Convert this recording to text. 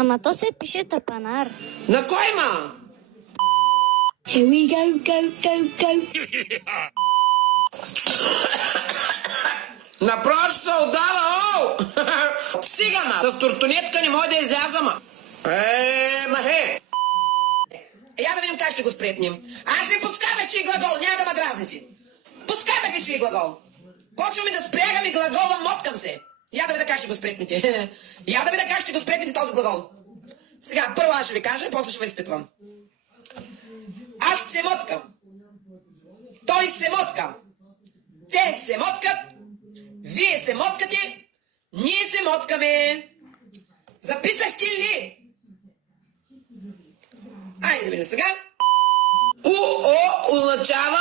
Ама то се пише тапанар. На кой ма? Here we go, go, go, go. Напроче се отдава, о! Стига, ма! С тортонетка не може да изляза, ма! Махе! Я да видим как ще го спретнем. Аз ви подсказах, че е глагол, няма да ме дразните. Подсказах ви, че е глагол. Почваме да спрягам и глагола, моткам се. Я да видя как ще го спретнете. Я да видя как ще го спретнете този глагол. Сега, първо аз ще ви кажа, после ще ви изпитвам. Аз се моткам. Той се мотка. Те се моткат. Вие се моткате. Ние се моткаме. Записахте ли? Айде да видим сега. УО означава